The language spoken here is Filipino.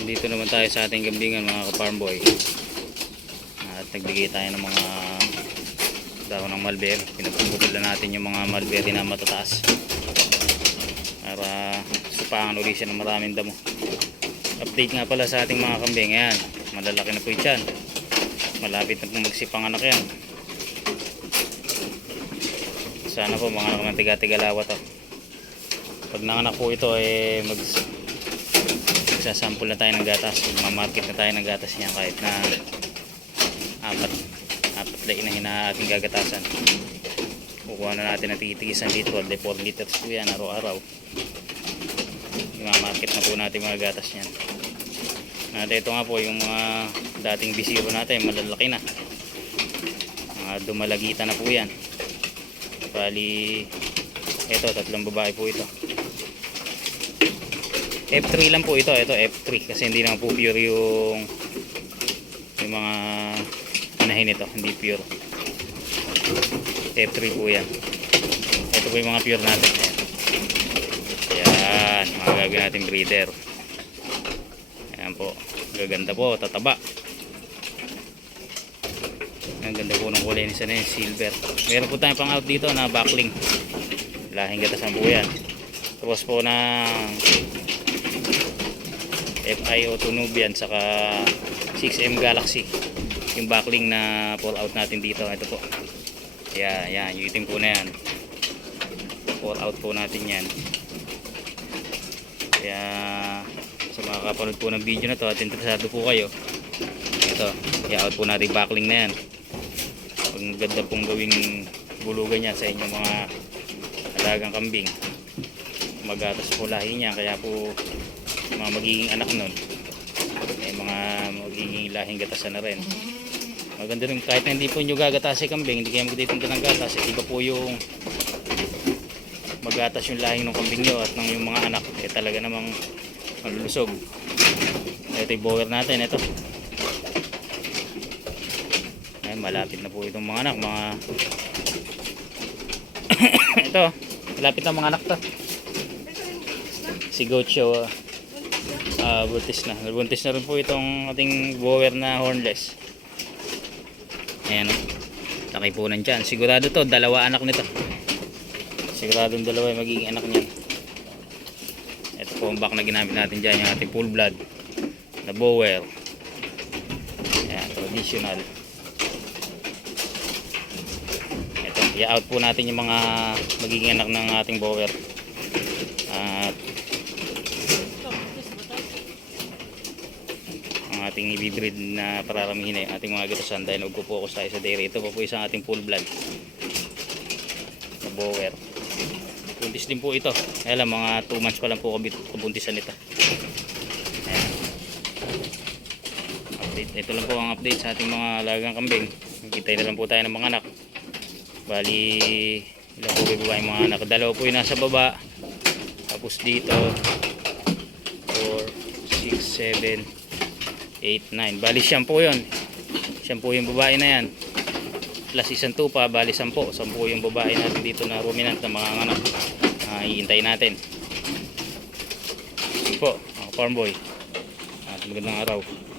Nandito naman tayo sa ating gambingan mga ka-farm boy. At nagbigay tayo ng mga dahon ng mulberry. Pinagpuputol na natin yung mga mulberry na matataas. Para supangan ulit siya ng maraming damo. Update nga pala sa ating mga kambing. Ayan, malalaki na po yung tiyan. Malapit na pong magsipang anak yan. Sana po mga anak ng tiga-tigalawa to. Pag nanganak po ito eh mag magsasample na tayo ng gatas. Magmamarket na tayo ng gatas niya kahit na apat apat na inahin na ating gagatasan. Kukuha na natin ng titigis ng litro. 4 liters po yan araw-araw. Magmamarket na po natin mga gatas niyan. At ito nga po yung mga dating bisiro natin, malalaki na. Mga dumalagita na po yan. Bali, ito, tatlong babae po ito. F3 lang po ito, ito F3 kasi hindi naman po pure yung yung mga anahin nito, hindi pure. F3 po yan. Ito po yung mga pure natin. Ayan mga gagawin natin breeder. Ayan po. Gaganda po, tataba. Ang ganda po ng kulay nisa na yun, silver. Meron po tayong pang out dito na backling. Lahing gatasan po yan. Tapos po na FIO Nubian saka 6M Galaxy. Yung backling na pull out natin dito. Ito po. Ayan, ayan. Yung itim po na yan. Pull out po natin yan. Kaya sa mga kapanood po ng video na to at interesado po kayo ito, i-out po natin backlink na yan ang ganda pong gawing bulugan niya sa inyong mga alagang kambing magatas po lahi niya kaya po mga magiging anak nun. May mga magiging lahing gatasan na rin. Maganda rin kahit na hindi po nyo gagatas si kambing hindi kayo magtitinda ng gatas eh, iba po yung magatas yung lahing ng kambing nyo at ng yung mga anak. Eh talaga namang malulusog. Ito yung bower natin ito. Ay malapit na po itong mga anak mga ito malapit na mga anak to. Si Goat Show ah buntis na. Buntis na rin po itong ating bower na hornless. Ayan o laki po nandyan. Sigurado to dalawa anak nito. Siguradong dalawa yung magiging anak niyan ito po ang back na ginamit natin dyan yung ating full blood. Na bower. Ayan traditional. Ito i-out po natin yung mga magiging anak ng ating bower at ang ating ibibreed na pararamihin ay ating mga gatasan dahil nagpo-focus tayo sa dairy. Ito po po isang ating full blood. Na bower. Buntis din po ito. Lang mga 2 months pa lang po kabuntisan nito. Ayan. update. Ito lang po ang update sa ating mga alagang kambing. Nakikita na lang po tayo ng mga anak. Bali ilan po baba yung mga anak? Dalawa po yung nasa baba. Tapos dito 4 6 7 8 9 bali siyam po yun. Siyam po yung babae na yan. Plus isang tupa bali sampo. Sampo yung babae natin dito na ruminant na mga anak uh, iintay natin. Yun po mga farm boy. At magandang araw